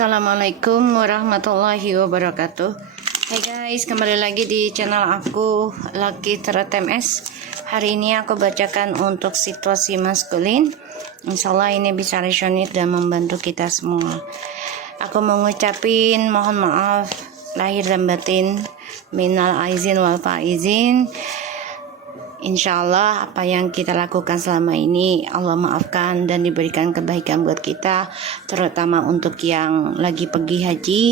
Assalamualaikum warahmatullahi wabarakatuh. Hai guys, kembali lagi di channel aku Lucky Tarot MS. Hari ini aku bacakan untuk situasi maskulin. Insyaallah ini bisa resonate dan membantu kita semua. Aku mengucapin mohon maaf lahir dan batin, minal aizin wal faizin. Insyaallah apa yang kita lakukan selama ini Allah maafkan dan diberikan kebaikan buat kita, terutama untuk yang lagi pergi haji.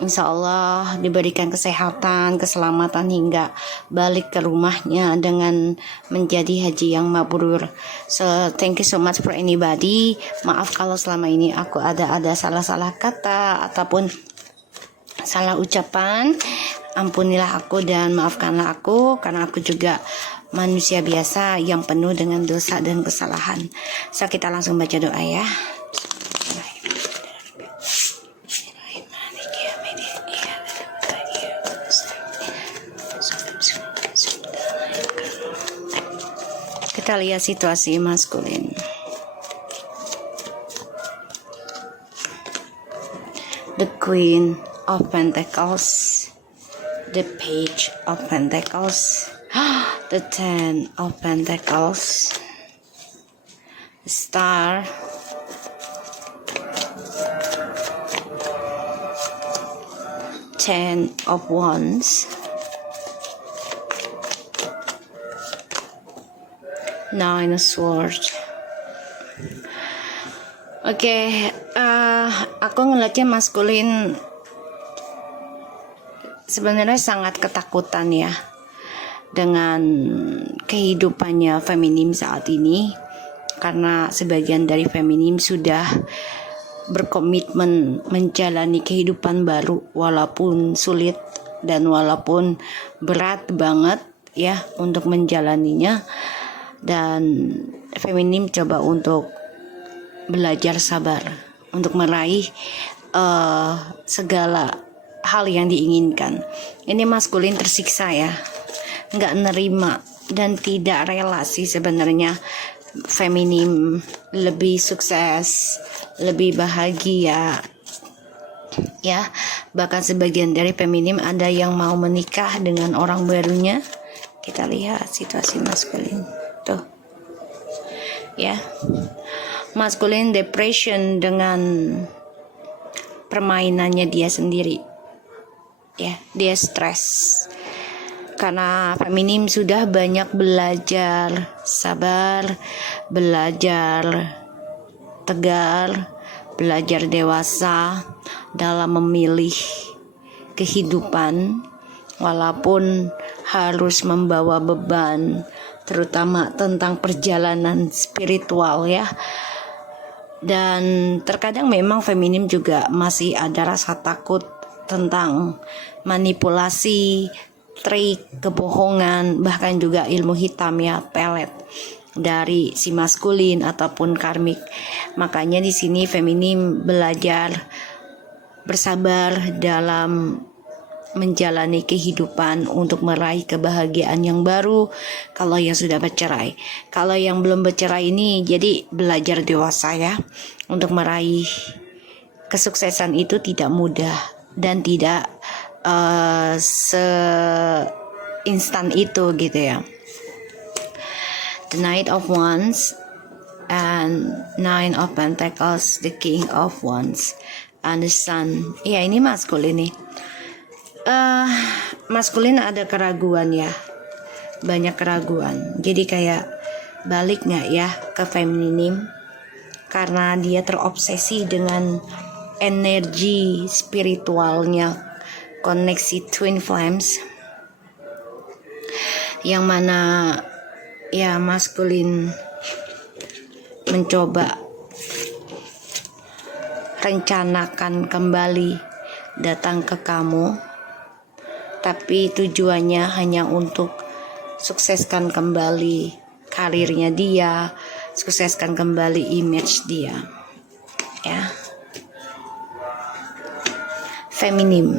Insyaallah diberikan kesehatan, keselamatan hingga balik ke rumahnya dengan menjadi haji yang mabrur. So thank you so much for anybody. Maaf kalau selama ini aku ada salah-salah kata ataupun salah ucapan. Ampunilah aku dan maafkanlah aku, karena aku juga manusia biasa yang penuh dengan dosa dan kesalahan. So kita langsung baca doa ya. Kita lihat situasi maskulin. The Queen of Pentacles, the Page of Pentacles, the Ten of Pentacles, the Star, Ten of Wands, Nine of Swords. Oke, aku ngeliatnya maskulin sebenarnya sangat ketakutan ya dengan kehidupannya feminim saat ini, karena sebagian dari feminim sudah berkomitmen menjalani kehidupan baru walaupun sulit dan walaupun berat banget ya untuk menjalaninya, dan feminim coba untuk belajar sabar untuk meraih segala hal yang diinginkan. Ini maskulin tersiksa ya, nggak nerima dan tidak rela sih sebenarnya. Feminim lebih sukses, lebih bahagia ya. Bahkan sebagian dari feminim ada yang mau menikah dengan orang barunya. Kita lihat situasi maskulin tuh ya. Maskulin depression dengan permainannya dia sendiri ya, dia stres karena feminim sudah banyak belajar sabar, belajar tegar, belajar dewasa dalam memilih kehidupan walaupun harus membawa beban, terutama tentang perjalanan spiritual ya. Dan terkadang memang feminim juga masih ada rasa takut tentang manipulasi, trik, kebohongan, bahkan juga ilmu hitam ya, pelet dari si maskulin ataupun karmik. Makanya di sini feminim belajar bersabar dalam menjalani kehidupan untuk meraih kebahagiaan yang baru. Kalau yang sudah bercerai, kalau yang belum bercerai ini jadi belajar dewasa ya, untuk meraih kesuksesan itu tidak mudah dan tidak seinstan itu gitu ya. The Knight of Wands and Nine of Pentacles, the King of Wands and the Sun. Ya ini maskulin nih. Maskulin ada keraguan ya, banyak keraguan. Jadi kayak balik nggak ya ke feminim, karena dia terobsesi dengan energi spiritualnya, koneksi twin flames, yang mana ya maskulin mencoba rencanakan kembali datang ke kamu, tapi tujuannya hanya untuk sukseskan kembali karirnya dia, sukseskan kembali image dia ya. Feminim,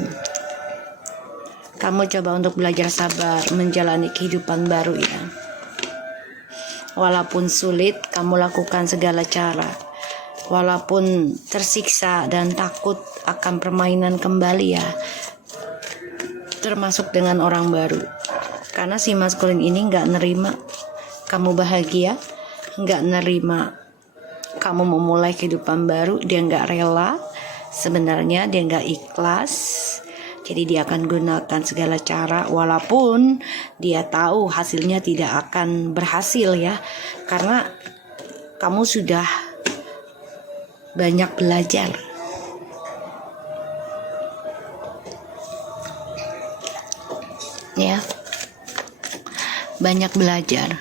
kamu coba untuk belajar sabar menjalani kehidupan baru ya. Walaupun sulit, kamu lakukan segala cara walaupun tersiksa dan takut akan permainan kembali ya, termasuk dengan orang baru. Karena si maskulin ini gak nerima kamu bahagia, gak nerima kamu memulai kehidupan baru. Dia gak rela, sebenarnya dia gak ikhlas. Jadi dia akan gunakan segala cara, walaupun dia tahu hasilnya tidak akan berhasil ya, karena kamu sudah banyak belajar. Ya, banyak belajar.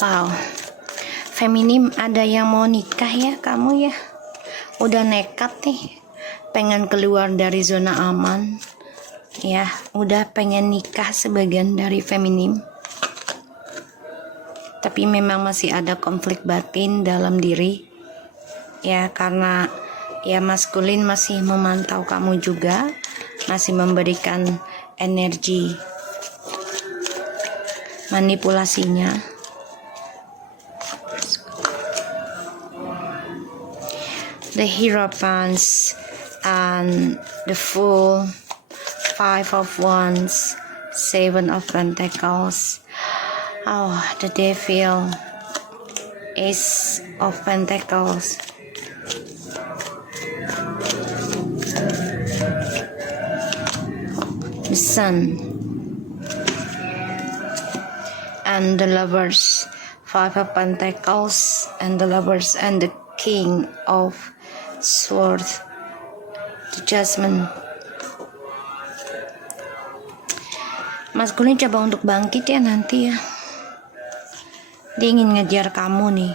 Wow, feminim, ada yang mau nikah ya kamu ya? Udah nekat nih, pengen keluar dari zona aman ya, udah pengen nikah sebagian dari feminim. Tapi memang masih ada konflik batin dalam diri ya, karena ya maskulin masih memantau kamu juga, masih memberikan energi manipulasinya. The Hierophants and the Fool, Five of Wands, Seven of Pentacles. Oh, the Devil, Ace of Pentacles. The Sun and the Lovers, Five of Pentacles and the Lovers, and the King of Swords, the Judgment. Maskulin coba untuk bangkit ya nanti ya. Dia ingin ngejar kamu nih,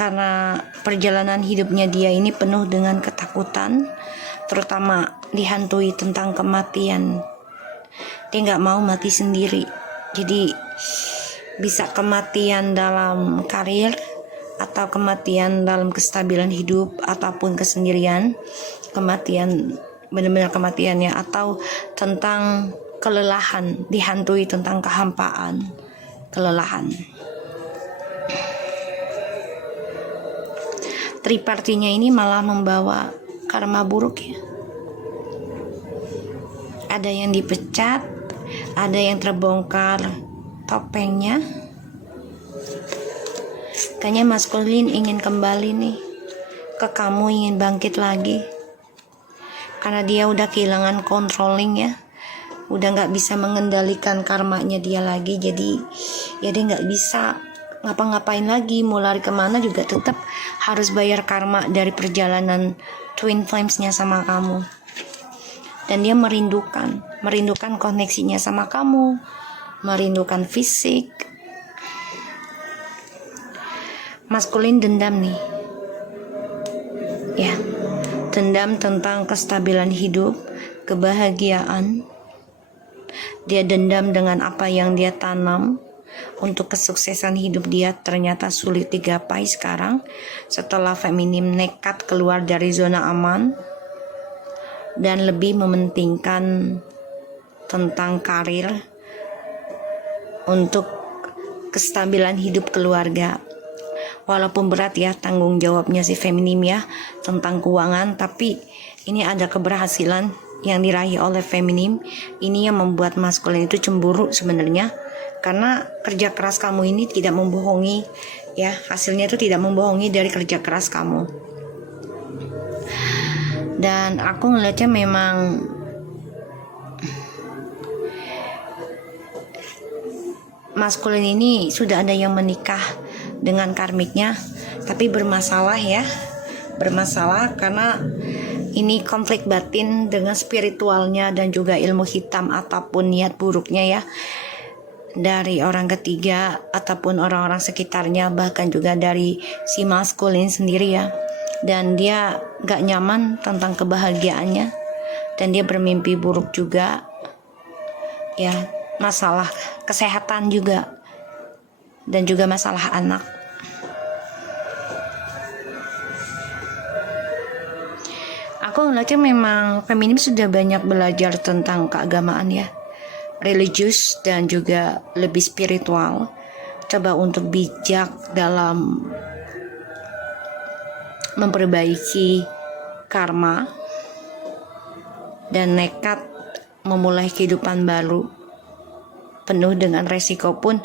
karena perjalanan hidupnya dia ini penuh dengan ketakutan, terutama dihantui tentang kematian. Dia nggak mau mati sendiri, jadi bisa kematian dalam karir, atau kematian dalam kestabilan hidup, ataupun kesendirian, kematian benar-benar kematiannya, atau tentang kelelahan, dihantui tentang kehampaan, kelelahan. Tripartinya ini malah membawa karma buruk ya. Ada yang dipecat, ada yang terbongkar topengnya. Kayaknya maskulin ingin kembali nih ke kamu, ingin bangkit lagi, karena dia udah kehilangan controlling ya, udah nggak bisa mengendalikan karmanya dia lagi. Jadi ya dia nggak bisa ngapa-ngapain lagi, mau lari kemana juga tetap harus bayar karma dari perjalanan twin flamesnya sama kamu. Dan dia merindukan koneksinya sama kamu, merindukan fisik. Maskulin dendam nih ya, dendam tentang kestabilan hidup, kebahagiaan. Dia dendam dengan apa yang dia tanam untuk kesuksesan hidup dia ternyata sulit digapai sekarang, setelah feminim nekat keluar dari zona aman dan lebih mementingkan tentang karir untuk kestabilan hidup keluarga. Walaupun berat ya tanggung jawabnya si feminim ya tentang keuangan, tapi ini ada keberhasilan yang diraih oleh feminim. Ini yang membuat maskulin itu cemburu sebenarnya, karena kerja keras kamu ini tidak membohongi ya, hasilnya itu tidak membohongi dari kerja keras kamu. Dan aku ngeliatnya memang maskulin ini sudah ada yang menikah dengan karmiknya, tapi bermasalah ya, bermasalah karena ini konflik batin dengan spiritualnya dan juga ilmu hitam ataupun niat buruknya ya, dari orang ketiga ataupun orang-orang sekitarnya, bahkan juga dari si maskulin sendiri ya. dan dia gak nyaman tentang kebahagiaannya, dan dia bermimpi buruk juga ya, masalah kesehatan juga, dan juga masalah anak. Aku ngeliatnya memang feminim sudah banyak belajar tentang keagamaan ya, religius dan juga lebih spiritual. Coba untuk bijak dalam memperbaiki karma dan nekat memulai kehidupan baru penuh dengan resiko pun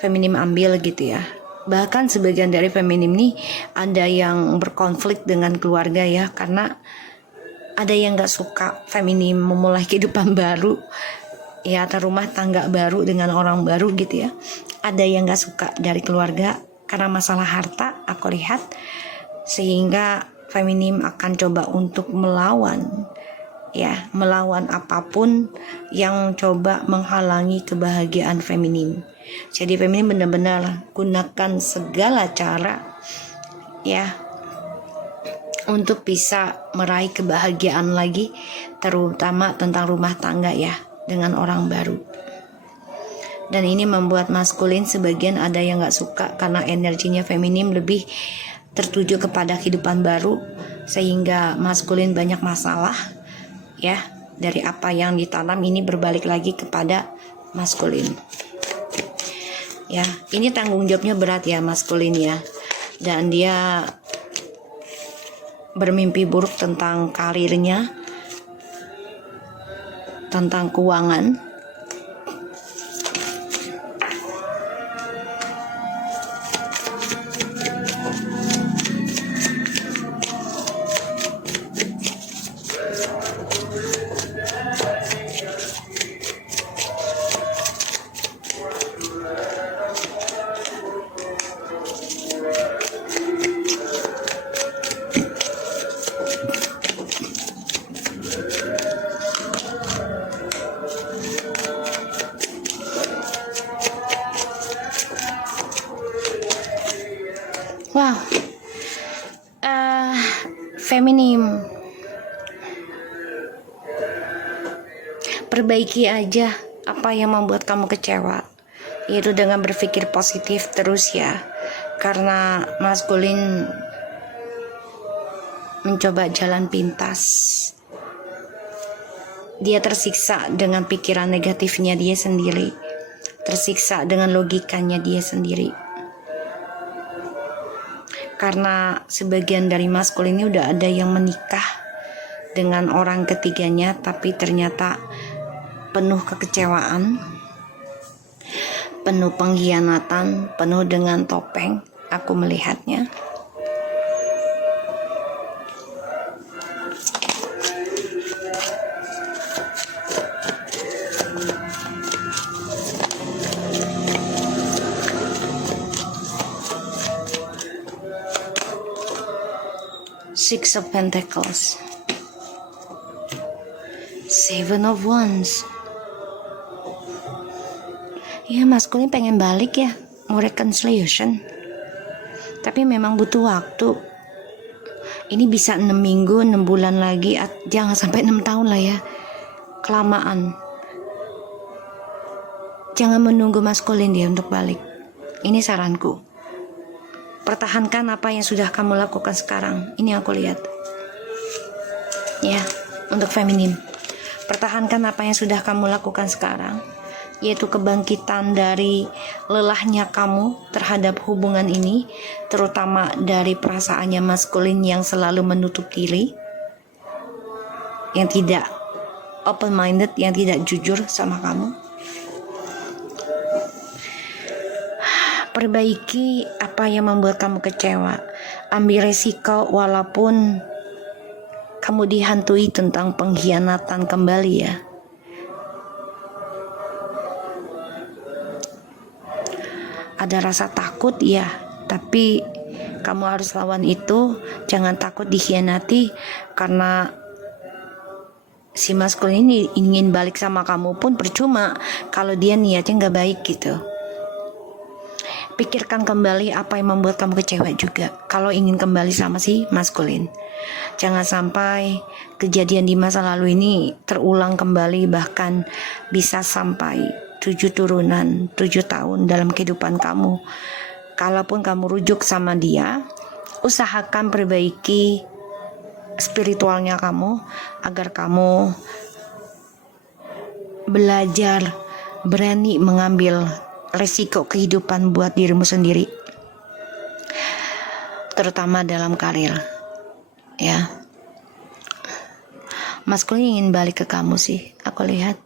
feminim ambil gitu ya. Bahkan sebagian dari feminim nih ada yang berkonflik dengan keluarga ya, karena ada yang gak suka feminim memulai kehidupan baru ya, atau rumah tangga baru dengan orang baru gitu ya. Ada yang gak suka dari keluarga karena masalah harta aku lihat, sehingga feminim akan coba untuk melawan apapun yang coba menghalangi kebahagiaan feminim. Jadi feminim benar-benar gunakan segala cara ya untuk bisa meraih kebahagiaan lagi, terutama tentang rumah tangga ya, dengan orang baru. Dan ini membuat maskulin sebagian ada yang gak suka karena energinya feminim lebih tertuju kepada kehidupan baru, sehingga maskulin banyak masalah ya. Dari apa yang ditanam ini berbalik lagi kepada maskulin ya. Ini tanggung jawabnya berat ya maskulin ya, dan dia bermimpi buruk tentang karirnya, tentang keuangan. Wow, feminim, perbaiki aja apa yang membuat kamu kecewa, yaitu dengan berpikir positif terus ya, karena maskulin mencoba jalan pintas. Dia tersiksa dengan pikiran negatifnya dia sendiri, tersiksa dengan logikanya dia sendiri. Karena sebagian dari maskulin ini udah ada yang menikah dengan orang ketiganya, tapi ternyata penuh kekecewaan, penuh pengkhianatan, penuh dengan topeng. Aku melihatnya. Six of Pentacles, Seven of Wands. Ya, maskulin pengen balik ya, mau reconciliation, tapi memang butuh waktu. Ini bisa 6 minggu, 6 bulan lagi, jangan sampai 6 tahun lah ya, kelamaan. Jangan menunggu maskulin dia untuk balik. Ini saranku. Pertahankan apa yang sudah kamu lakukan sekarang. Ini aku lihat ya, untuk feminim. Pertahankan apa yang sudah kamu lakukan sekarang, yaitu kebangkitan dari lelahnya kamu terhadap hubungan ini, terutama dari perasaannya maskulin yang selalu menutup diri, yang tidak open minded, yang tidak jujur sama kamu. Perbaiki apa yang membuat kamu kecewa. Ambil resiko walaupun kamu dihantui tentang pengkhianatan kembali ya. Ada rasa takut ya, tapi kamu harus lawan itu. Jangan takut dikhianati, karena si maskulin ini ingin balik sama kamu pun percuma kalau dia niatnya nggak baik gitu. pikirkan kembali apa yang membuat kamu kecewa juga kalau ingin kembali sama si maskulin. Jangan sampai kejadian di masa lalu ini terulang kembali, bahkan bisa sampai 7 turunan, 7 tahun dalam kehidupan kamu. Kalaupun kamu rujuk sama dia, usahakan perbaiki spiritualnya kamu agar kamu belajar berani mengambil resiko kehidupan buat dirimu sendiri, terutama dalam karir. Ya, maskulin ingin balik ke kamu sih, aku lihat.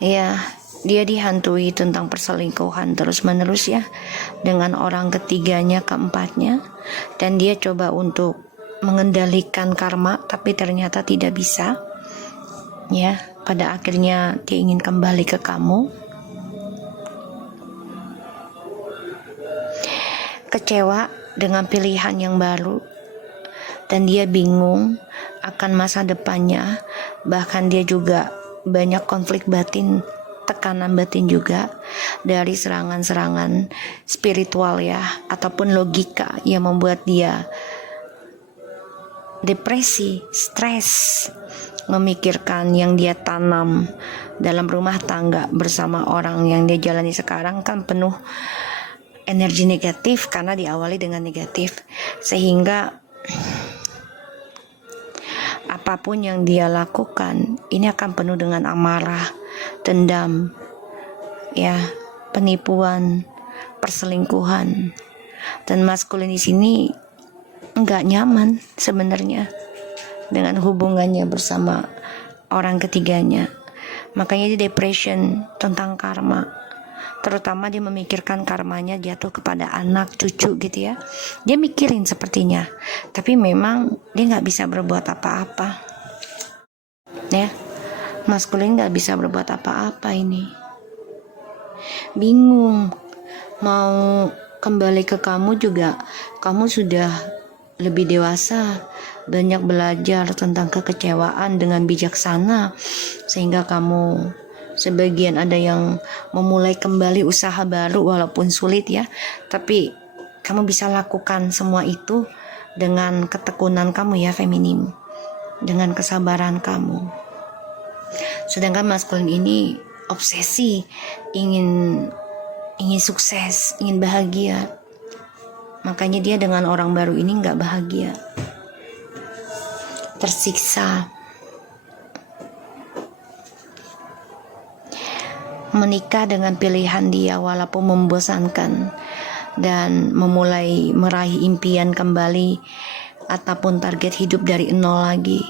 Ya, dia dihantui tentang perselingkuhan terus-menerus ya, dengan orang ketiganya, keempatnya, dan dia coba untuk mengendalikan karma, tapi ternyata tidak bisa. Ya, pada akhirnya dia ingin kembali ke kamu. Kecewa dengan pilihan yang baru, dan dia bingung akan masa depannya. Bahkan dia juga banyak konflik batin, tekanan batin juga dari serangan-serangan spiritual ya, ataupun logika yang membuat dia depresi, stres, memikirkan yang dia tanam dalam rumah tangga bersama orang yang dia jalani sekarang kan penuh energi negatif karena diawali dengan negatif, sehingga apapun yang dia lakukan ini akan penuh dengan amarah, dendam, ya, penipuan, perselingkuhan. Dan maskulin di sini nggak nyaman sebenarnya dengan hubungannya bersama orang ketiganya. Makanya dia depression tentang karma, terutama dia memikirkan karmanya jatuh kepada anak cucu gitu ya. Dia mikirin sepertinya, tapi memang dia nggak bisa berbuat apa-apa ya. Maskulin nggak bisa berbuat apa-apa, ini bingung mau kembali ke kamu juga. Kamu sudah lebih dewasa, banyak belajar tentang kekecewaan dengan bijaksana, sehingga kamu sebagian ada yang memulai kembali usaha baru walaupun sulit ya, tapi kamu bisa lakukan semua itu dengan ketekunan kamu ya, feminim, dengan kesabaran kamu. Sedangkan maskulin ini obsesi, ingin sukses, ingin bahagia. Makanya dia dengan orang baru ini gak bahagia, tersiksa. Menikah dengan pilihan dia walaupun membosankan, dan memulai meraih impian kembali ataupun target hidup dari nol lagi,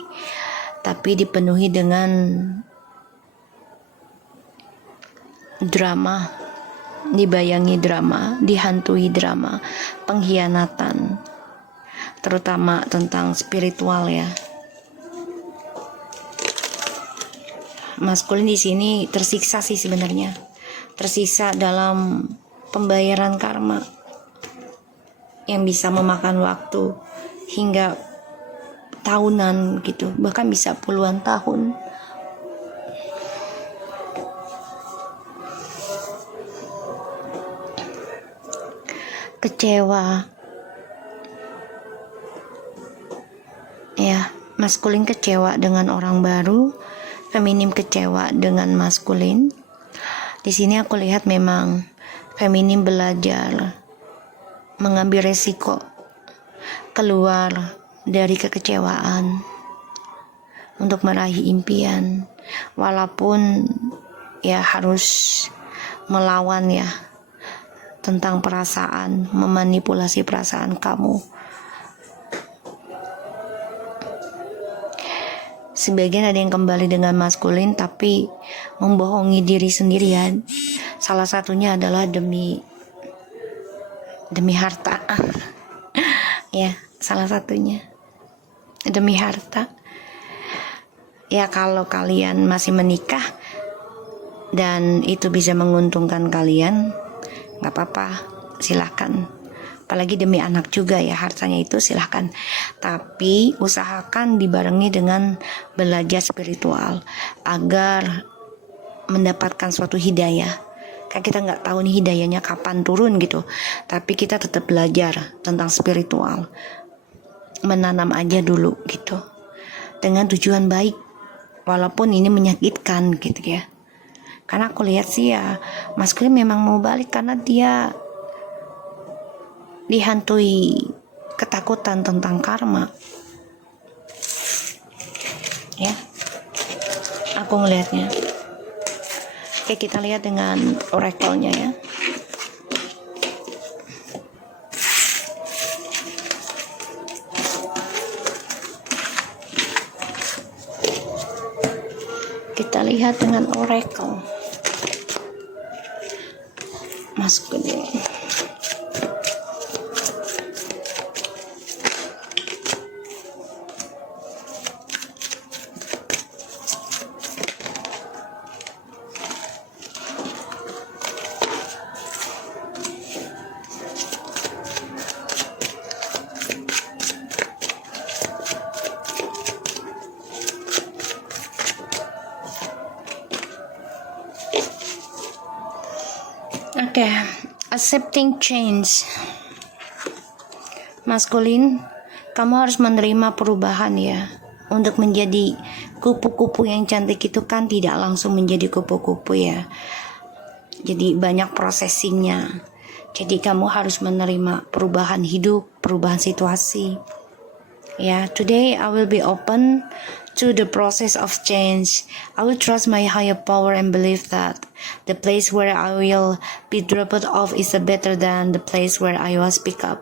tapi dipenuhi dengan drama, dibayangi drama, dihantui drama, pengkhianatan, terutama tentang spiritual ya. Maskulin di sini tersiksa sih sebenarnya, tersiksa dalam pembayaran karma yang bisa memakan waktu hingga tahunan gitu, bahkan bisa puluhan tahun. Kecewa ya, maskulin kecewa dengan orang baru, feminim kecewa dengan maskulin. Di sini aku lihat memang feminim belajar mengambil resiko, keluar dari kekecewaan untuk meraih impian, walaupun ya harus melawan ya tentang perasaan, memanipulasi perasaan kamu. Sebagian ada yang kembali dengan maskulin tapi membohongi diri sendiri ya. Salah satunya adalah demi harta. Ya, salah satunya demi harta. Ya, kalau kalian masih menikah dan itu bisa menguntungkan kalian, gak apa-apa, silahkan. apalagi demi anak juga ya, hartanya itu silahkan, tapi usahakan dibarengi dengan belajar spiritual agar mendapatkan suatu hidayah. Kayak kita nggak tahu nih hidayahnya kapan turun gitu, tapi kita tetap belajar tentang spiritual, menanam aja dulu gitu, dengan tujuan baik, walaupun ini menyakitkan gitu ya. Karena aku lihat sih ya, Mas Klim memang mau balik karena dia dihantui ketakutan tentang karma. Ya, aku ngelihatnya. Oke, kita lihat dengan oracle-nya ya. Kita lihat dengan oracle. Masuk ke dia. Oke, accepting change. Maskulin, kamu harus menerima perubahan ya. Untuk menjadi kupu-kupu yang cantik itu kan tidak langsung menjadi kupu-kupu ya. Jadi banyak processingnya. Jadi kamu harus menerima perubahan hidup, perubahan situasi. Ya, today I will be open to the process of change. I will trust my higher power and believe that the place where I will be dropped off is better than the place where I was picked up.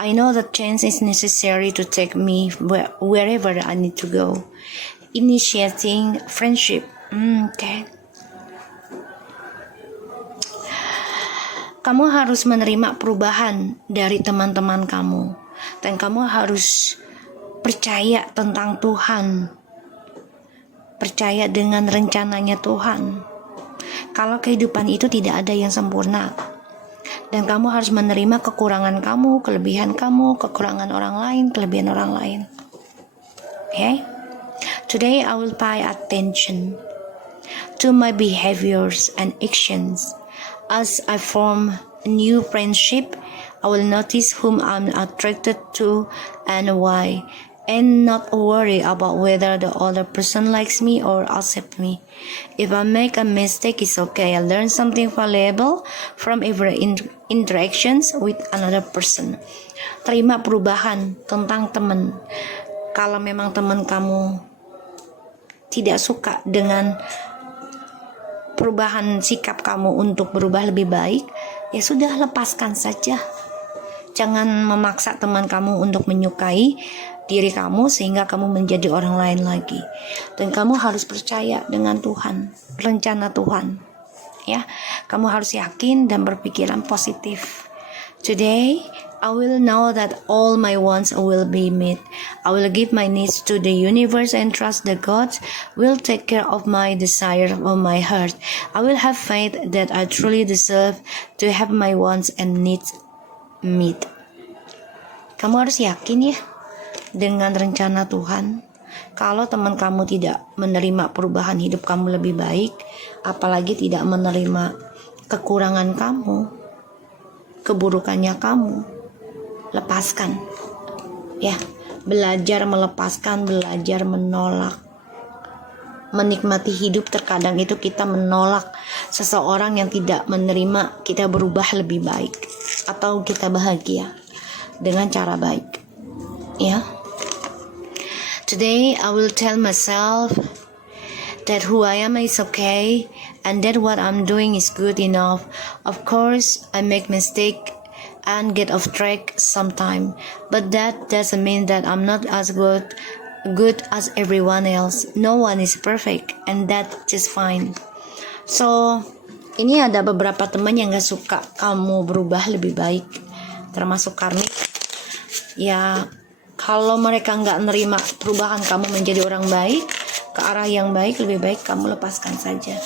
I know that change is necessary to take me wherever I need to go. Initiating friendship. Okay. Kamu harus menerima perubahan dari teman-teman kamu. Dan kamu harus percaya tentang Tuhan, percaya dengan rencananya Tuhan. Kalau kehidupan itu tidak ada yang sempurna, dan kamu harus menerima kekurangan kamu, kelebihan kamu, kekurangan orang lain, kelebihan orang lain. Okay? Today I will pay attention to my behaviors and actions. As I form a new friendship, I will notice whom I'm attracted to and why, and not worry about whether the other person likes me or accepts me. If I make a mistake, it's okay. I learn something valuable from every interactions with another person. Terima perubahan tentang teman. Kalau memang teman kamu tidak suka dengan perubahan sikap kamu untuk berubah lebih baik, ya sudah, lepaskan saja. Jangan memaksa teman kamu untuk menyukai diri kamu sehingga kamu menjadi orang lain lagi. Dan kamu harus percaya dengan Tuhan, rencana Tuhan. Ya, kamu harus yakin dan berpikiran positif. Today, I will know that all my wants will be met. I will give my needs to the universe and trust that God will take care of my desire of my heart. I will have faith that I truly deserve to have my wants and needs meet. Kamu harus yakin ya dengan rencana Tuhan. Kalau teman kamu tidak menerima perubahan hidup kamu lebih baik, apalagi tidak menerima kekurangan kamu, keburukannya kamu, lepaskan. Ya, belajar melepaskan, belajar menolak. Menikmati hidup, terkadang itu kita menolak seseorang yang tidak menerima kita berubah lebih baik atau kita bahagia dengan cara baik. Ya. Today I will tell myself that who I am is okay and that what I'm doing is good enough. Of course, I make mistake and get off track sometime, but that doesn't mean that I'm not as good as everyone else. No one is perfect and that's just fine. So, ini ada beberapa teman yang gak suka kamu berubah lebih baik, termasuk karmik. Ya, kalau mereka nggak nerima perubahan kamu menjadi orang baik, ke arah yang baik, lebih baik kamu lepaskan saja.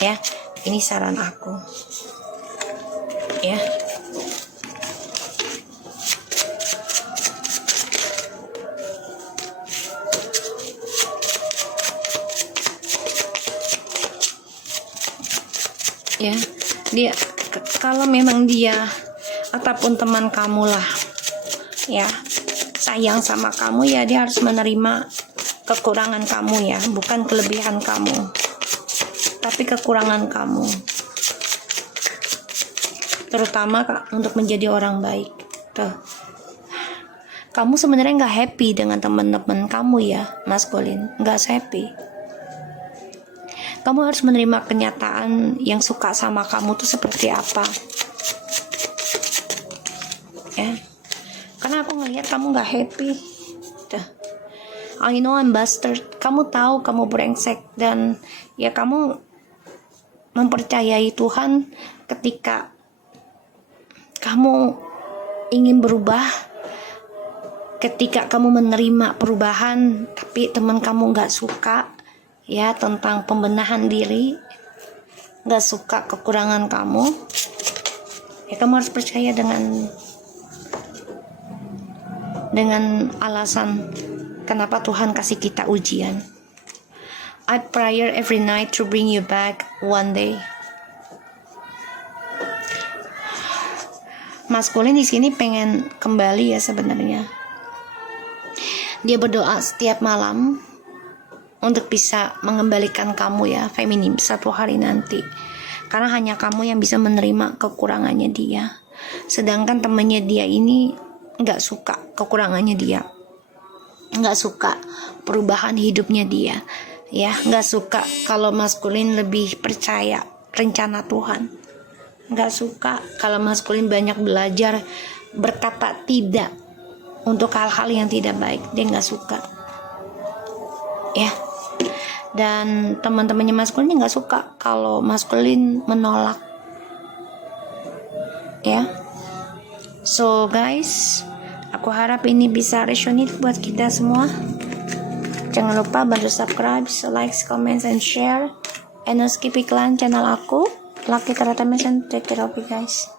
Ya, ini saran aku. Ya. Ya, dia kalau memang dia ataupun teman kamu lah ya sayang sama kamu, ya dia harus menerima kekurangan kamu ya, bukan kelebihan kamu, tapi kekurangan kamu, terutama untuk menjadi orang baik. Tuh, kamu sebenarnya nggak happy dengan teman-teman kamu ya, maskulin, nggak happy. Kamu harus menerima kenyataan yang suka sama kamu tuh seperti apa ya, karena aku ngelihat kamu nggak happy. Tuh, I know I'm bastard, kamu tahu kamu brengsek, dan ya kamu mempercayai Tuhan ketika kamu ingin berubah, ketika kamu menerima perubahan tapi teman kamu nggak suka ya tentang pembenahan diri, nggak suka kekurangan kamu, ya kamu harus percaya dengan alasan kenapa Tuhan kasih kita ujian. I pray every night to bring you back one day. Maskulin di sini pengen kembali ya sebenarnya. Dia berdoa setiap malam untuk bisa mengembalikan kamu ya, feminim, satu hari nanti. Karena hanya kamu yang bisa menerima kekurangannya dia. Sedangkan temannya dia ini nggak suka kekurangannya dia, nggak suka perubahan hidupnya dia, ya nggak suka kalau maskulin lebih percaya rencana Tuhan, nggak suka kalau maskulin banyak belajar berkata tidak untuk hal-hal yang tidak baik, dia nggak suka ya. Dan teman-temannya maskulin nggak suka kalau maskulin menolak ya. So guys, aku harap ini bisa resonate buat kita semua. Jangan lupa bantu subscribe, like, comment, and share. And no skip iklan channel aku. Lucky Terata Mission, take care of you guys.